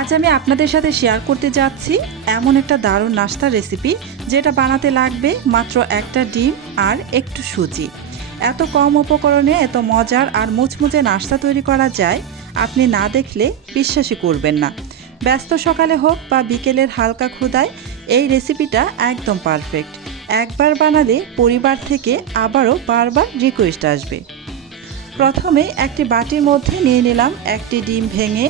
আজ আমি আপনাদের সাথে শেয়ার করতে যাচ্ছি এমন একটা দারুণ নাস্তার রেসিপি, যেটা বানাতে লাগবে মাত্র একটা ডিম আর একটু সুজি। এত কম উপকরণে এত মজার আর মুচমুচে নাস্তা তৈরি করা যায়, আপনি না দেখলে বিশ্বাসই করবেন না। ব্যস্ত সকালে হোক বা বিকেলের হালকা ক্ষুধায় এই রেসিপিটা একদম পারফেক্ট। একবার বানালে পরিবার থেকে আবারও বারবার রিকোয়েস্ট আসবে। প্রথমে একটি বাটির মধ্যে নিয়ে নিলাম একটি ডিম ভেঙে।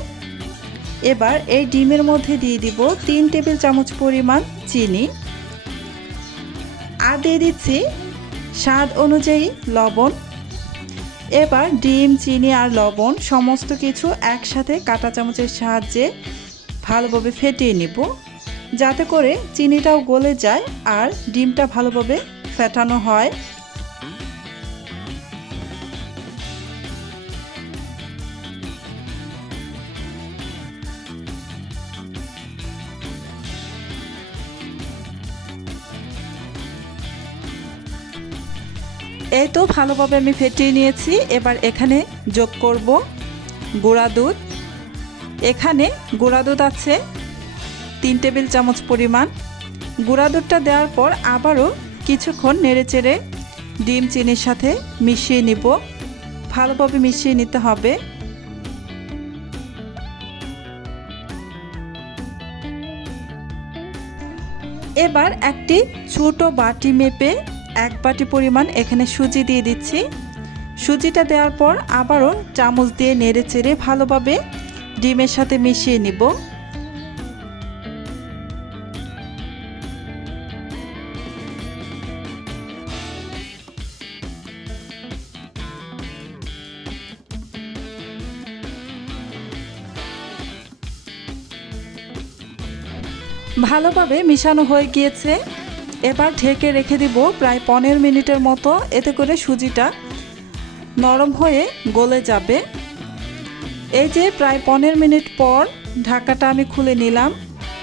এবার এই ডিমের মধ্যে দিয়ে দিব 3 টেবিল চামচ পরিমাণ চিনি, আর দিয়ে দিচ্ছি স্বাদ অনুযায়ী লবণ। এবার ডিম, চিনি আর লবণ সমস্ত কিছু একসাথে কাঁটা চামচের সাহায্যে ভালোভাবে ফেটিয়ে নিব, যাতে করে চিনিটাও গলে যায় আর ডিমটা ভালোভাবে ফেটানো হয়। এই তো ভালোভাবে আমি ফেটিয়ে নিয়েছি। এবার এখানে যোগ করব গুঁড়া দুধ। এখানে গুঁড়া দুধ আছে 3 টেবিল চামচ পরিমাণ। গুঁড়া দুধটা দেওয়ার পর আবারও কিছুক্ষণ নেড়েচেড়ে ডিম চিনির সাথে মিশিয়ে নিব। ভালোভাবে মিশিয়ে নিতে হবে। এবার একটি ছোট বাটি মেপে 1 বাটি পরিমাণ এখানে সুজি দিয়ে দিচ্ছি। সুজিটা দেওয়ার পর আবারও চামচ দিয়ে নেড়েচেড়ে ভালোভাবে ডিমের সাথে মিশিয়ে নিব। ভালোভাবে মিশানো হয়ে গিয়েছে। এবার ঢেকে রেখে দিব প্রায় 15 মিনিটের মতো, এতে করে সুজিটা নরম হয়ে গলে যাবে। এই যে প্রায় 15 মিনিট পর ঢাকাটা আমি খুলে নিলাম।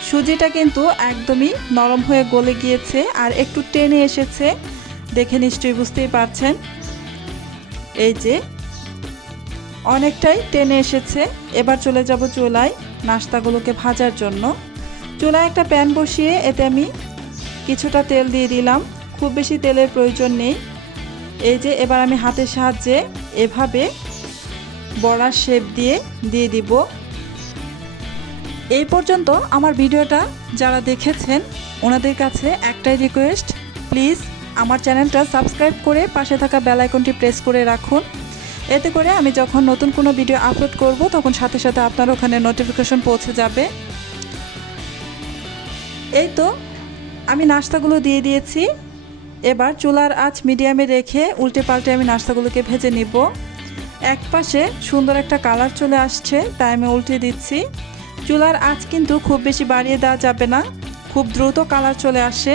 সুজিটা কিন্তু একদমই নরম হয়ে গলে গিয়েছে আর একটু টেনে এসেছে, দেখে নিশ্চয়ই বুঝতেই পারছেন। এই যে অনেকটাই টেনে এসেছে। এবার চলে যাব চুলায় নাস্তাগুলোকে ভাজার জন্য। চুলায় একটা প্যান বসিয়ে এতে আমি কিছুটা তেল দিয়ে দিলাম। খুব বেশি তেলের প্রয়োজন নেই। এই যে এবার আমি হাতের সাহায্যে এভাবে বড়ার শেপ দিয়ে দিব। এই পর্যন্ত আমার ভিডিওটা যারা দেখেছেন ওনাদের কাছে একটাই রিকোয়েস্ট, প্লিজ আমার চ্যানেলটা সাবস্ক্রাইব করে পাশে থাকা বেল আইকনটি প্রেস করে রাখুন। এতে করে আমি যখন নতুন কোনো ভিডিও আপলোড করব তখন সাথে সাথে আপনার ওখানে নোটিফিকেশন পৌঁছে যাবে। এই তো আমি নাস্তাগুলো দিয়ে দিয়েছি। এবার চুলার আঁচ মিডিয়ামে রেখে উল্টে পাল্টে আমি নাস্তাগুলোকে ভেজে নিব। এক পাশে সুন্দর একটা কালার চলে আসছে, তাই আমি উল্টে দিচ্ছি। চুলার আঁচ কিন্তু খুব বেশি বাড়িয়ে দেওয়া যাবে না, খুব দ্রুত কালার চলে আসে,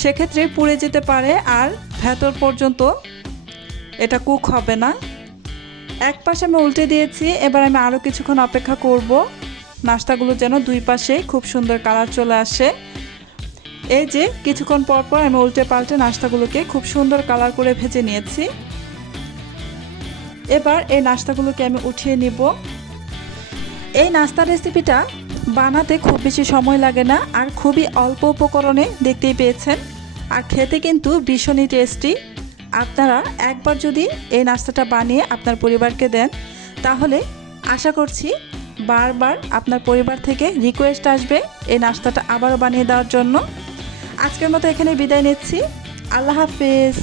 সেক্ষেত্রে পুড়ে যেতে পারে আর ভেতর পর্যন্ত এটা কুক হবে না। এক পাশে আমি উল্টে দিয়েছি। এবার আমি আরও কিছুক্ষণ অপেক্ষা করব নাস্তাগুলো যেন দুই পাশে খুব সুন্দর কালার চলে আসে। এই যে কিছুক্ষণ পর পর আমি উল্টে পাল্টে নাস্তাগুলোকে খুব সুন্দর কালার করে ভেজে নিয়েছি। এবার এই নাস্তাগুলোকে আমি উঠিয়ে নিব। এই নাস্তার রেসিপিটা বানাতে খুব বেশি সময় লাগে না আর খুবই অল্প উপকরণে, দেখতেই পেয়েছেন, আর খেতে কিন্তু ভীষণই টেস্টি। আপনারা একবার যদি এই নাস্তাটা বানিয়ে আপনার পরিবারকে দেন, তাহলে আশা করছি বারবার আপনার পরিবার থেকে রিকোয়েস্ট আসবে এই নাস্তাটা আবারও বানিয়ে দেওয়ার জন্য। আজকের মতো এখানে বিদায় নিচ্ছি। আল্লাহ হাফেজ।